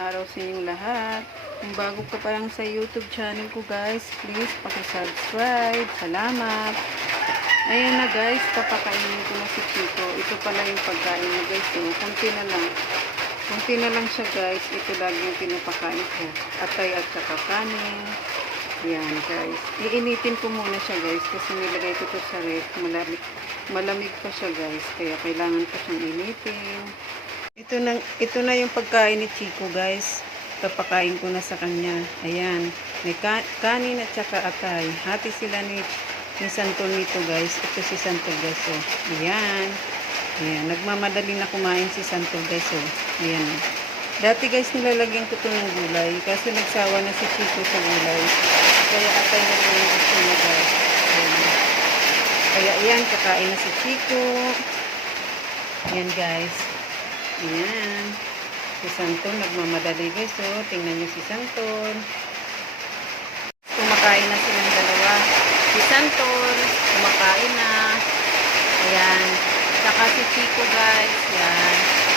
araw sa inyong lahat. Kung bago ka pa lang sa YouTube channel ko guys, please pakisubscribe. Salamat. Ayan na guys, papakainin ko na si Chico. Ito pala yung pagkain niya guys. Oh. Kunti na lang. Kunti na lang siya guys. Ito lagi yung pinapakain ko. Atay at saka kanin. Yan guys. Iinitin ko muna siya guys kasi nilagay ko to sa ref. Malamig, malamig pa siya guys. Kaya kailangan ko siyang initin. Ito na, ito na yung pagkain ni Chico guys. Papakain ko na sa kanya. Ayan. May ka, kanin at saka atay. Hati sila ni, ni Santol nito guys. Ito si Santol guys. Oh. Ayan. Ayan. Nagmamadali na kumain si Santol guys. Oh. Ayan. Dati guys nilalagyan ko to ng gulay. Kaso nagsawa na si Chico sa gulay. Kaya atay na lang gusto niya guys. Ayan. Kaya ayan. Kakain na si Chico. Ayan guys. Ayan. Si Santon, nagmamadali guys, oh. Tingnan nyo si Santon. Kumakain na silang dalawa. Si Santon, kumakain na. Ayan. Saka si Chico guys. Yan.